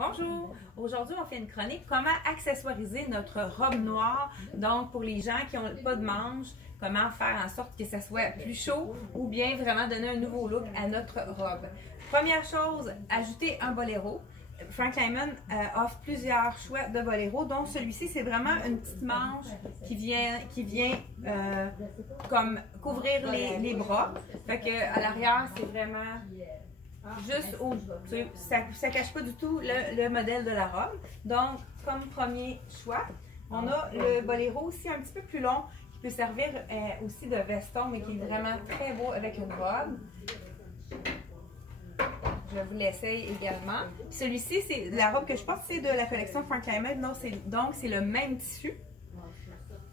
Bonjour! Aujourd'hui, on fait une chronique comment accessoiriser notre robe noire. Donc, pour les gens qui n'ont pas de manches, comment faire en sorte que ça soit plus chaud ou bien vraiment donner un nouveau look à notre robe. Première chose, ajouter un boléro. Frank Lyman offre plusieurs choix de boléro, donc celui-ci c'est vraiment une petite manche qui vient comme couvrir les bras. Fait que à l'arrière c'est vraiment juste au, ça cache pas du tout le modèle de la robe. Donc comme premier choix, on a le boléro aussi un petit peu plus long qui peut servir aussi de veston mais qui est vraiment très beau avec une robe. Je vous l'essaye également. Celui-ci, c'est la robe que je porte, c'est de la collection Frank Lyman. Donc, c'est le même tissu.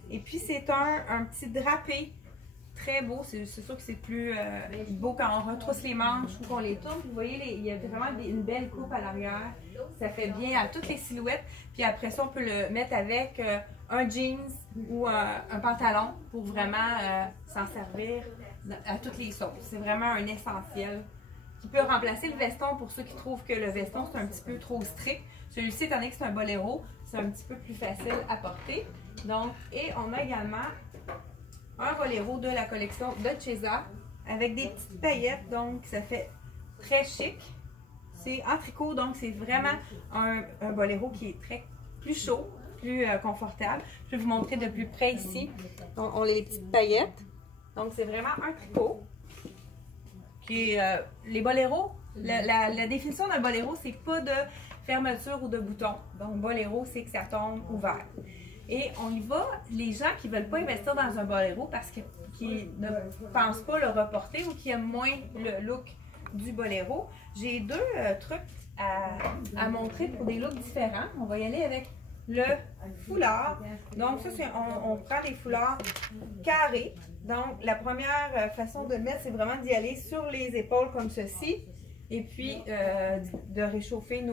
Et puis, c'est un petit drapé très beau. C'est sûr que c'est plus beau quand on retrousse les manches ou qu'on les tourne. Vous voyez, il y a vraiment une belle coupe à l'arrière. Ça fait bien à toutes les silhouettes. Puis après ça, on peut le mettre avec un jeans ou un pantalon pour vraiment s'en servir à toutes les sauces. C'est vraiment un essentiel qui peut remplacer le veston pour ceux qui trouvent que le veston c'est un petit peu trop strict. Celui-ci, étant donné que c'est un boléro, c'est un petit peu plus facile à porter. Donc, et on a également un boléro de la collection Dolcezza avec des petites paillettes, donc ça fait très chic. C'est en tricot, donc c'est vraiment un boléro qui est plus chaud, plus confortable. Je vais vous montrer de plus près ici. Donc, on a les petites paillettes. Donc, c'est vraiment un tricot. Puis, les boléros, la définition d'un boléro, c'est pas de fermeture ou de bouton. Donc, boléro, c'est que ça tombe ouvert. Et on y va, les gens qui ne veulent pas investir dans un boléro parce qu'ils ne pensent pas le reporter ou qui aiment moins le look du boléro, j'ai deux trucs à montrer pour des looks différents. On va y aller avec le foulard. Donc, ça, on prend les foulards carrés. Donc, la première façon de le mettre, c'est vraiment d'y aller sur les épaules comme ceci. Et puis, de réchauffer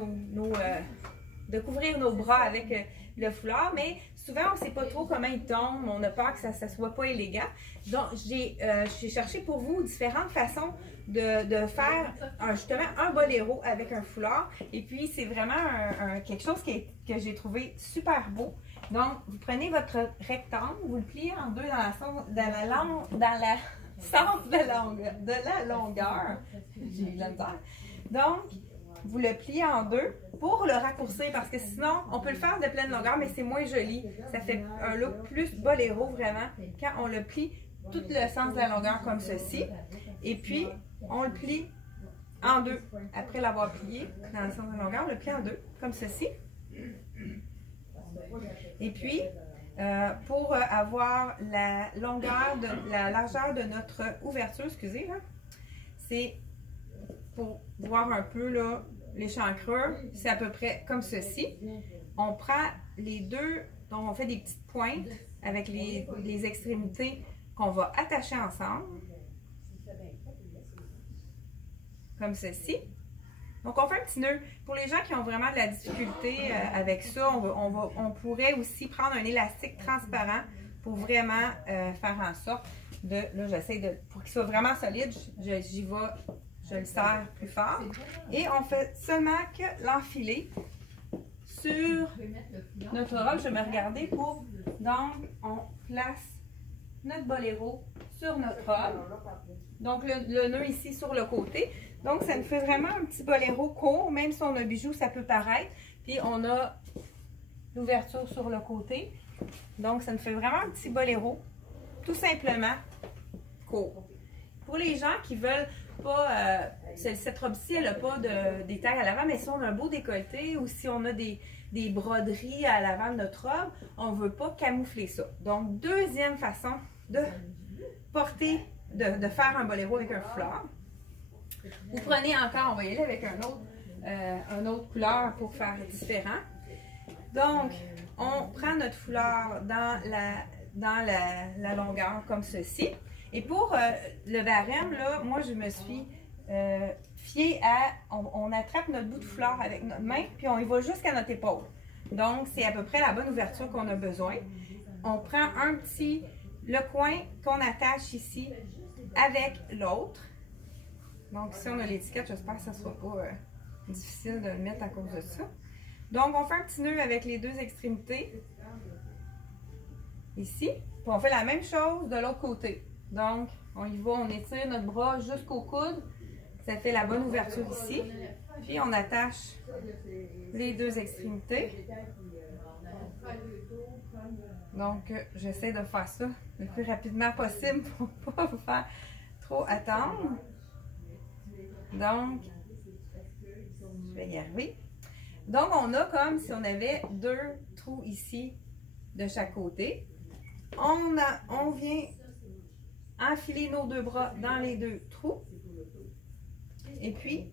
de couvrir nos bras avec le foulard. Mais souvent, on ne sait pas trop comment il tombe. On a peur que ça ne soit pas élégant. Donc, j'ai cherché pour vous différentes façons de faire justement un boléro avec un foulard. Et puis, c'est vraiment quelque chose que j'ai trouvé super beau. Donc, vous prenez votre rectangle, vous le pliez en deux dans la centre de la longueur. J'ai eu la misère. Donc, vous le pliez en deux pour le raccourcir parce que sinon, on peut le faire de pleine longueur, mais c'est moins joli. Ça fait un look plus boléro vraiment quand on le plie tout le sens de la longueur comme ceci. Et puis, on le plie en deux. Après l'avoir plié dans le sens de la longueur, on le plie en deux comme ceci. Et puis, pour avoir la largeur de notre ouverture, excusez, c'est pour voir un peu là, l'échancrure, c'est à peu près comme ceci. On prend les deux, donc on fait des petites pointes avec les extrémités qu'on va attacher ensemble, comme ceci. Donc, on fait un petit nœud. Pour les gens qui ont vraiment de la difficulté avec ça, on pourrait aussi prendre un élastique transparent pour vraiment faire en sorte de... Là, j'essaie pour qu'il soit vraiment solide, j'y vais, je le serre plus fort. Et on fait seulement que l'enfiler sur notre robe. Je vais me regarder pour... Donc, on place notre boléro sur notre robe. Donc, le nœud ici sur le côté. Donc, ça nous fait vraiment un petit boléro court. Même si on a bijoux, ça peut paraître. Puis, on a l'ouverture sur le côté. Donc, ça nous fait vraiment un petit boléro, tout simplement court. Pour les gens qui veulent pas... cette robe-ci, elle n'a pas de détails à l'avant, mais si on a un beau décolleté ou si on a des broderies à l'avant de notre robe, on ne veut pas camoufler ça. Donc, deuxième façon de porter, de faire un boléro avec un foulard. Vous prenez encore, on va y aller avec un autre couleur pour faire différent. Donc, on prend notre foulard dans la longueur comme ceci. Et pour le barème, là, moi je me suis fiée à, on attrape notre bout de foulard avec notre main, puis on y va jusqu'à notre épaule. Donc, c'est à peu près la bonne ouverture qu'on a besoin. On prend le coin qu'on attache ici avec l'autre. Donc ici on a l'étiquette, j'espère que ça ne soit pas difficile de le mettre à cause de ça. Donc, on fait un petit nœud avec les deux extrémités. Ici. Puis on fait la même chose de l'autre côté. Donc, on y va, on étire notre bras jusqu'au coude. Ça fait la bonne ouverture ici. Puis on attache les deux extrémités. Donc, j'essaie de faire ça le plus rapidement possible pour ne pas vous faire trop attendre. Donc, je vais y arriver. Donc, on a comme si on avait deux trous ici de chaque côté. On vient enfiler nos deux bras dans les deux trous. Et puis,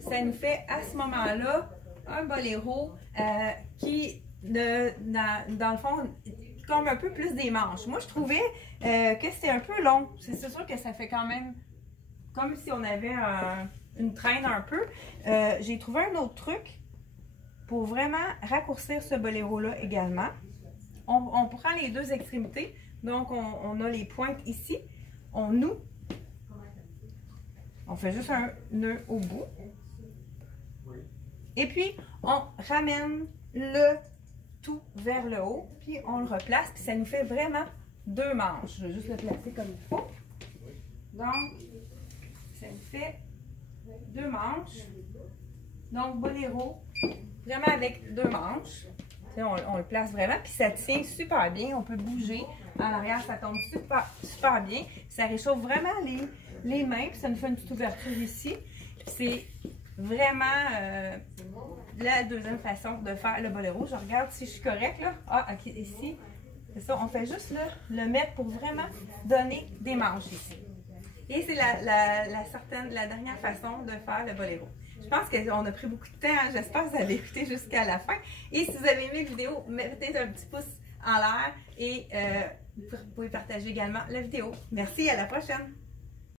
ça nous fait à ce moment-là un boléro qui, dans le fond, comme un peu plus des manches. Moi, je trouvais que c'était un peu long. C'est sûr que ça fait quand même comme si on avait une traîne un peu. J'ai trouvé un autre truc pour vraiment raccourcir ce boléro-là également. On prend les deux extrémités. Donc, on a les pointes ici. On noue. On fait juste un nœud au bout. Et puis, on ramène le tout vers le haut. Puis, on le replace. Puis, ça nous fait vraiment deux manches. Je vais juste le placer comme il faut. Donc, ça nous fait deux manches. Donc, boléro, vraiment avec deux manches. On le place vraiment, puis ça tient super bien. On peut bouger en arrière, ça tombe super bien. Ça réchauffe vraiment les mains, puis ça nous fait une petite ouverture ici. C'est vraiment la deuxième façon de faire le boléro. Je regarde si je suis correcte là. Ah, ok, ici. C'est ça, on fait juste là, le mettre pour vraiment donner des manches ici. Et c'est la dernière façon de faire le boléro. Je pense qu'on a pris beaucoup de temps. J'espère que vous avez écouté jusqu'à la fin. Et si vous avez aimé la vidéo, mettez un petit pouce en l'air et vous pouvez partager également la vidéo. Merci, à la prochaine!